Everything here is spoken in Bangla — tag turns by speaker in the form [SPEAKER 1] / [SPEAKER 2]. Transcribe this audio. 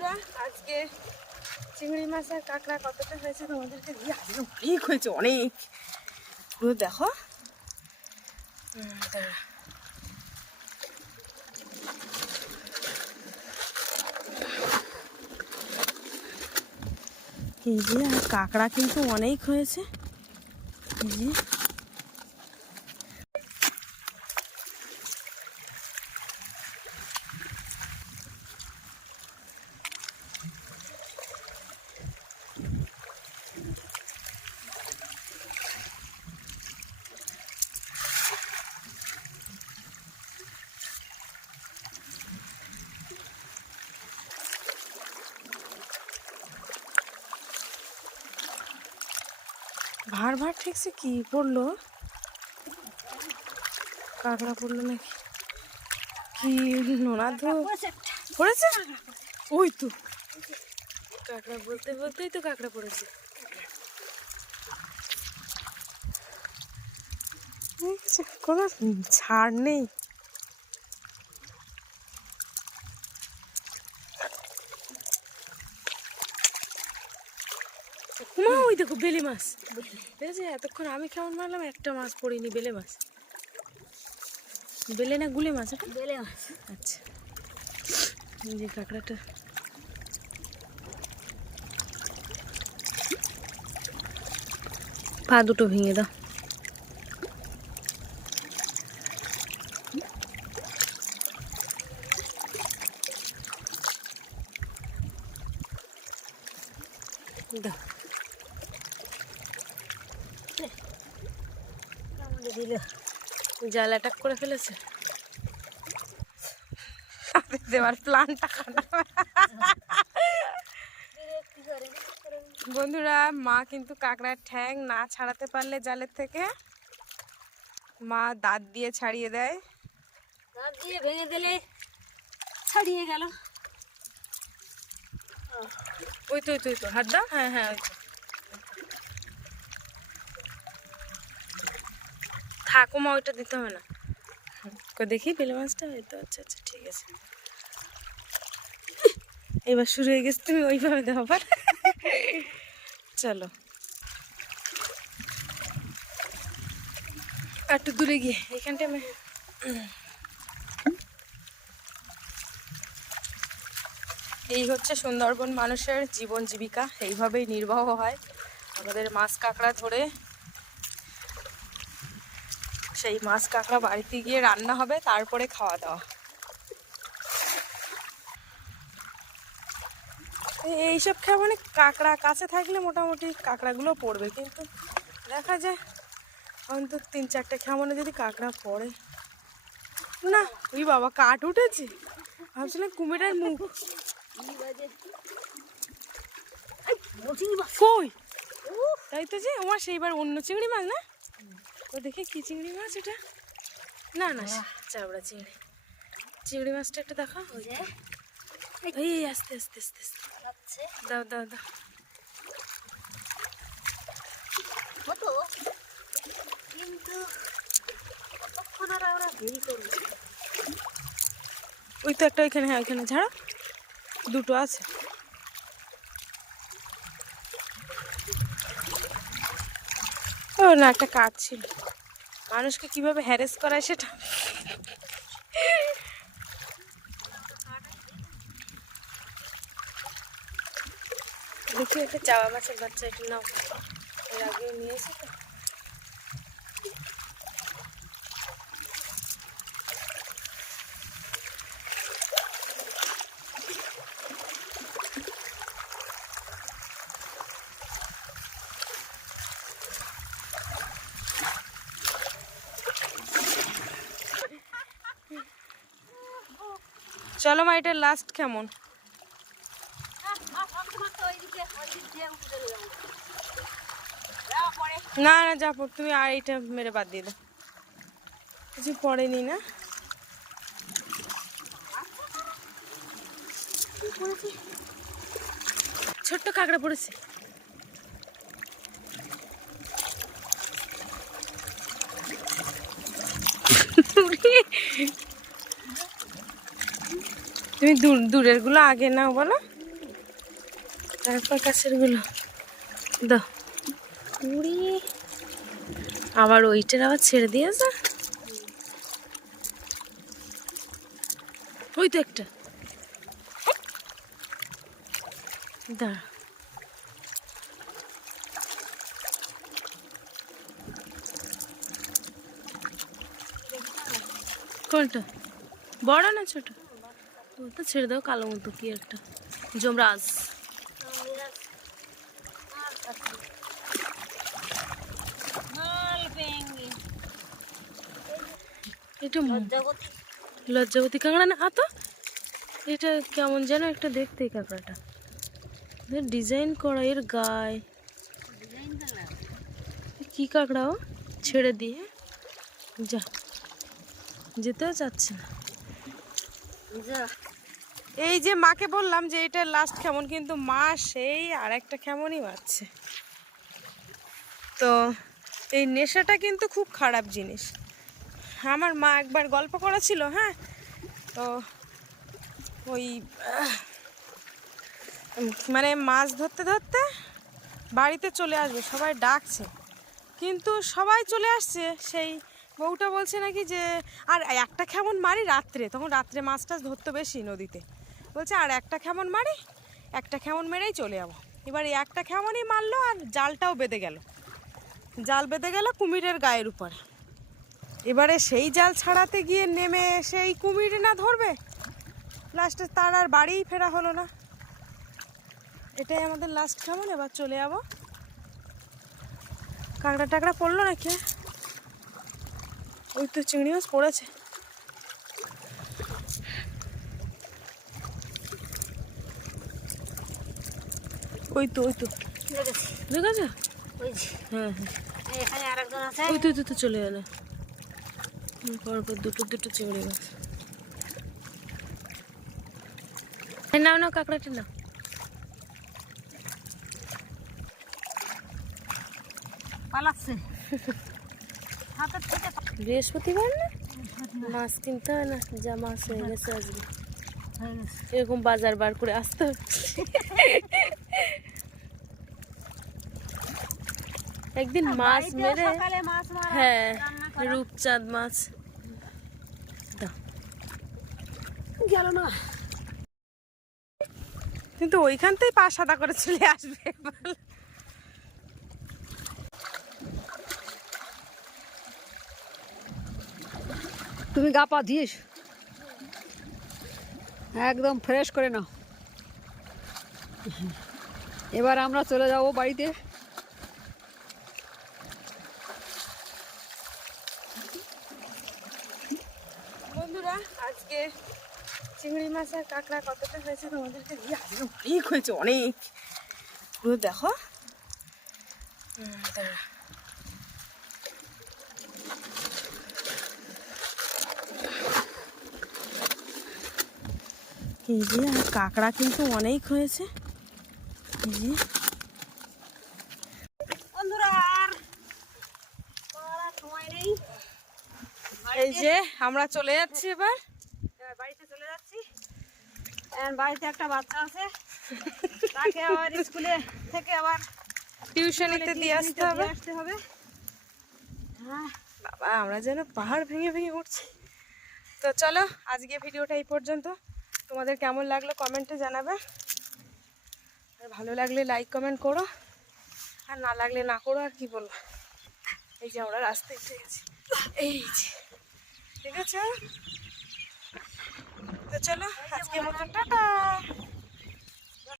[SPEAKER 1] বন্ধুরা, আজকে চিংড়ি মাছ আর কাঁকড়া কতটা হয়েছে তোমাদেরকে দিয়ে আজকে অনেক হয়েছে, অনেক। পুরো দেখো। দাঁড়া। এই যে, আর কাঁকড়া কিন্তু অনেক হয়েছে। ভার ঠিকছে কি পড়ল কাঁকড়া পড়ল নাকি? কি নোনা ধো পড়েছে ওই তো। কাঁকড়া বলতে বলতেই তো কাঁকড়া পড়েছে। কোনো ছাড় নেই মা ওই দেখো বেলে মাছ। দেখেছে এতক্ষণ আমি কেমন মারলাম একটা মাছ পড়িনি বেলে মাছ। বেলে না গুলে মাছ এটা?
[SPEAKER 2] বেলে মাছ।
[SPEAKER 1] আচ্ছা। যে কাঁকড়াটা। পা দুটো ভেঙে দাও। দাও।
[SPEAKER 2] আমাদের দিল
[SPEAKER 1] জাল অ্যাটাক করে ফেলেছে। দেওয়ার প্ল্যানটা বন্ধুরা মা কিন্তু কাঁকড়ার ঠ্যাং না ছাড়াতে পারলে জালের থেকে। মা দাঁত দিয়ে ছাড়িয়ে দেয়।
[SPEAKER 2] দাঁত দিয়ে ভেঙে দিলে ছাড়িয়ে গেল।
[SPEAKER 1] ওই তো ওই তো ওই তো। হাত দাও। হ্যাঁ হ্যাঁ ওই তো। থাকো মা ওইটা দিতে হবে না। দেখি বেলে মাছটা? এই তো আচ্ছা আচ্ছা ঠিক আছে। এবার শুরু হয়ে গেছে, তুমি ওইভাবে দাও আবার। চলো। একটু দূরে গিয়ে এখানটা আমি এই হচ্ছে সুন্দরবন মানুষের জীবন জীবিকা, এইভাবেই নির্বাহ হয়। আমাদের মাছ কাঁকড়া ধরে সেই মাছ কাঁকড়া বাড়িতে গিয়ে রান্না হবে, তারপরে খাওয়া দাওয়া। এই- এইসব খেয়ে মানে কাঁকড়া কাছে থাকলে মোটামুটি কাঁকড়াগুলো পড়বে, কিন্তু দেখা যায় অন্তত তিন চারটে খেমনে যদি কাঁকড়া পড়ে। না, ওই বাবা কাঠ উঠেছে। ভাবছিলাম কুমিরের মুখ। কই? তাই তো যে, আমার সেইবার অন্য চিংড়ি মাছ না? দেখে কি চিংড়ি মাছ এটা? না না চাবড়া চিংড়ি। চিংড়ি মাছটা একটা দেখা ওই এই আস্তে আস্তে আস্তে আস্তে। দাও দাও দাও।
[SPEAKER 2] হতো কিন্তু কতক্ষণ আর ওরা দেরি করবে।
[SPEAKER 1] ওই তো একটা ওইখানে হ্যাঁ ওইখানে। ঝাড়ো দুটো আছে। ও না একটা কাঠ ছিল। মানুষকে কীভাবে হ্যারেস করায় সেটা? দেখি একটা চাওয়া মাছের বাচ্চা একটু নাও। এর আগেও নিয়েছে তো চলো মা, এটা লাস্ট কেমন? না না, যা পড়, তুমি আর এইটা মেরে বাদ দিয়ে দাও। কিছু পড়েনি না? ছোট্ট কাঁকড়া পড়েছে। তুমি দূর দূরেরগুলো আগে নাও, বলো। তারপর কাছেরগুলো দাও আবার ওইটার আবার ছেড়ে দিয়েছে ওই তো একটা। কোনটা? বড় না ছোট? তো ছেড়ে দাও, কালো মতো কি একটা। যমরাজ। এটা লজ্জাবতী কাঁকড়া না? তো, এটা কেমন যেন একটা দেখতে কাঁকড়াটা। ডিজাইন করা এর গায়ে। কি কাঁকড়া ও? ছেড়ে দিয়ে। যা, যেতেও চাচ্ছে না।
[SPEAKER 2] যা।
[SPEAKER 1] এই যে মাকে বললাম যে এটা লাস্ট কেমন, কিন্তু মা সেই আর একটা কেমনই মারছে। তো এই নেশাটা কিন্তু খুব খারাপ জিনিস। আমার মা একবার গল্প করেছিল হ্যাঁ? তো ওই মানে মাছ ধরতে ধরতে বাড়িতে চলে আসবে, সবাই ডাকছে। কিন্তু সবাই চলে আসছে, সেই বউটা বলছে নাকি যে, আর একটা কেমন মারি রাত্রে। তখন রাত্রে মাছ টাছ ধরতো বেশি নদীতে। বলছে, আর একটা কেমন মারি, একটা কেমন মেরেই চলে যাব। এবার এই একটা কেমনই মারলো আর জালটাও বেঁধে গেল। জাল বেঁধে গেল কুমিরের গায়ের উপরে। এবারে সেই জাল ছাড়াতে গিয়ে নেমে সেই কুমির না ধরবে? লাস্টে তার আর বাড়িই ফেরা হলো না। এটাই আমাদের লাস্ট কেমন এবার চলে যাব। কাঁকড়া টাকড়া পড়ল নাকি? ওই তো চিংড়ি মাছ পড়েছে। ওই তো ওই তো।
[SPEAKER 2] ওই যে।
[SPEAKER 1] হ্যাঁ হ্যাঁ। ওই তো ওই তো, চলে গেল। পরপর দুটো দুটো চিংড়ি মাছ। নাও নাও কাঁকড়াটা নাও।
[SPEAKER 2] পালাচ্ছে।
[SPEAKER 1] বৃহস্পতিবার না? মাছ কিনতে হয় না? যা মাছ হয়ে গেছে আজকে। এরকম বাজার বার করে আসতে। একদিন মাছ মেরে
[SPEAKER 2] সকালে মাছ মারা
[SPEAKER 1] হ্যাঁ রূপচাঁদ মাছ।
[SPEAKER 2] গেল না।
[SPEAKER 1] কিন্তু ওইখান থেকেই পা সাদা করে চলে আসবে।
[SPEAKER 3] তুমি গা পা দিস একদম ফ্রেশ করে নাও। এবার আমরা চলে যাব বাড়িতে।
[SPEAKER 1] বন্ধুরা, আজকে চিংড়ি মাছ আর কাঁকড়া কতটা হয়েছে তোমাদেরকে দিয়ে আজকে অনেক হয়েছে, অনেক। পুরো দেখো। এই যে কাঁকড়া কিন্তু অনেক হয়েছে। এই
[SPEAKER 2] বন্ধুরা আর পালার সময় নেই
[SPEAKER 1] এই যে আমরা চলে যাচ্ছি এবার।
[SPEAKER 2] বাড়িতে চলে যাচ্ছি। বাড়িতে একটা বাচ্চা আছে। তাকে আবার স্কুলে থেকে আবার
[SPEAKER 1] টিউশনিতে দিয়ে আসতে হবে।
[SPEAKER 2] আসতে হবে। হ্যাঁ।
[SPEAKER 1] বাবা আমরা যেন পাহাড় ভেঙে ভেঙে উঠছি। তো চলো আজকে ভিডিওটা এই পর্যন্ত। তোমাদের কেমন লাগল কমেন্টে জানাবে। আর ভালো লাগলে লাইক কমেন্ট করো। আর না লাগলে না করো আর কি বলব। এই যে আমরা রাস্তায় এসে গেছি। এই যে। ঠিক আছে? তো চলো আজকে মতন টাটা।